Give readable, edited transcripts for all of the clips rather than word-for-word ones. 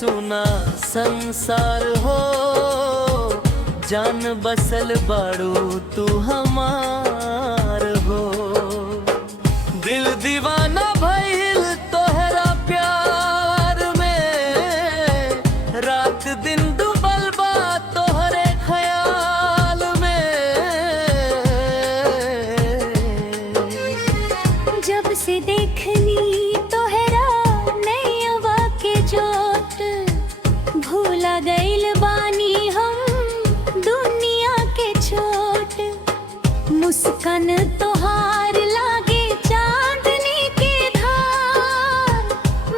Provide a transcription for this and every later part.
सुना संसार हो, जान बसल बाड़ू तू हमार हो। दिल दीवाना भइल तोहरा प्यार में, रात दिन डूबल बा तोहरे ख्याल में। जब से देखनी तोहरा नैया के चोट, भूला गइल बानी हम दुनिया के छोट। मुस्कान तोहार लागे चांदनी के धार,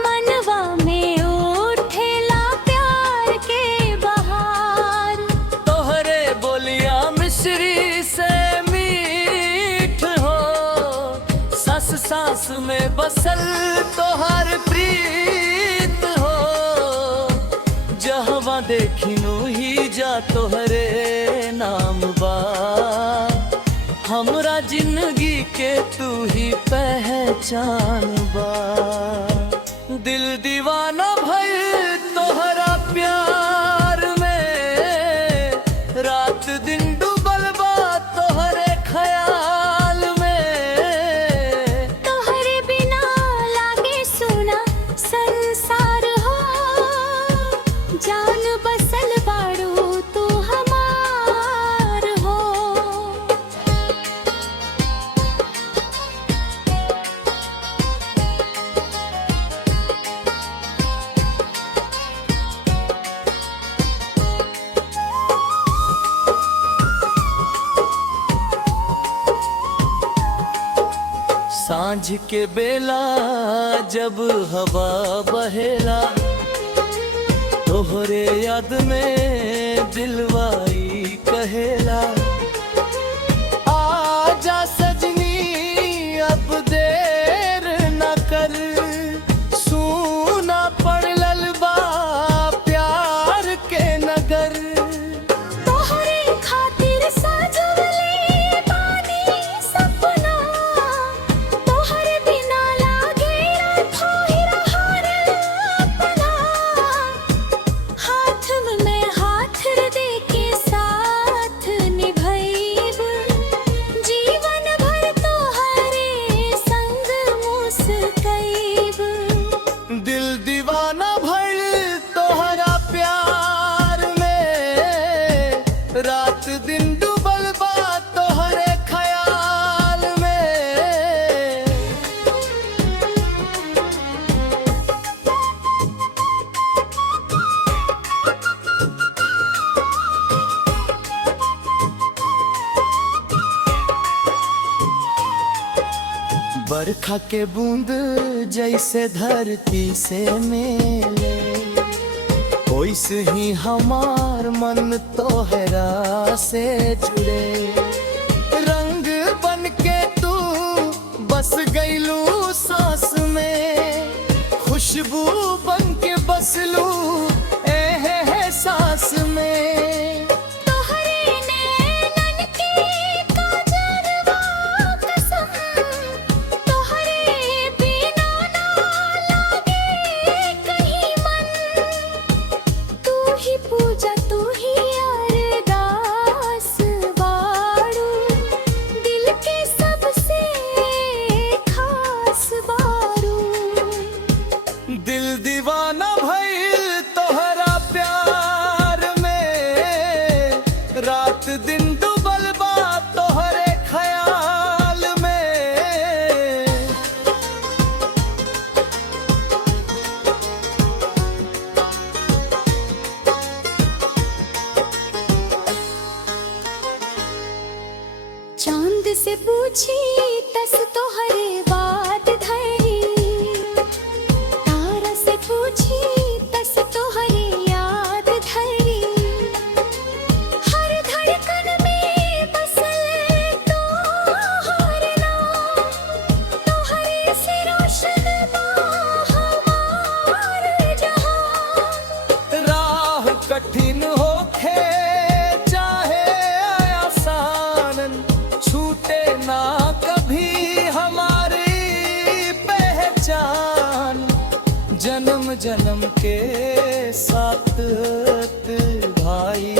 मनवा में उठेला प्यार के बहार। तोहरे बोलिया मिश्री से मीठ हो, सांस सांस में बसल तोहार प्रीत हो। जहवा देखिनु ही जा तोहरे नाम बा, हमरा जिंदगी के तू ही पहचान बा। दिल दीवाना भइल तोहरा प्यार में, रात दिन डूबल बा तोहरे ख्याल में। तोहरे बिना लागे सुना संसार हो, जान बसल बाड़ू तू हमार हो। सांझ के बेला जब हवा बहेला, तोहरे याद में दिलवाई कहेला। आजा सजनी अब देर न कर, सूना पड़लल बा प्यार के नगर। तोहरे खातिर सजवले बानी सपना, तोहरे बिना लागे रातों ही रहार अपना। हाथ में हाथ दे के साथ निभाइब, जीवन भर तोहरे संग मुस्काइब। दिल दीवाना भइल तोहरा प्यार में, रात दिन डूबल बा तोहरे ख्याल में। बरखा के बूंद जैसे धरती से मिले, वैसे ही हमार मन तोहरा से जुड़े। रंग बन के तू बस गईलू सांस में, खुशबू बन के बसलू एहसास में। तोहरे नैनन के काजरवा कसम, तोहरे बिना ना लागे कहीं मन। तू ही पूजा तू ही अरदास बाड़ू, दिल के सबसे खास बाड़ू। दिल दीवाना भइल तोहरा प्यार में, रात दिन डूबल बा तोहरे ख्याल में। चांद से पूछी तस तोहरे बात धरी, तारा से पूछी तस तोहरे याद धरी। हर धड़कन में बसल तोहर नाम, तोहरे से रोशन बा हमार जहां। राह कठिन होखे चाहे आसान, छूटे ना कभी हमारी पहचान। जन्म जन्म के साथ भाई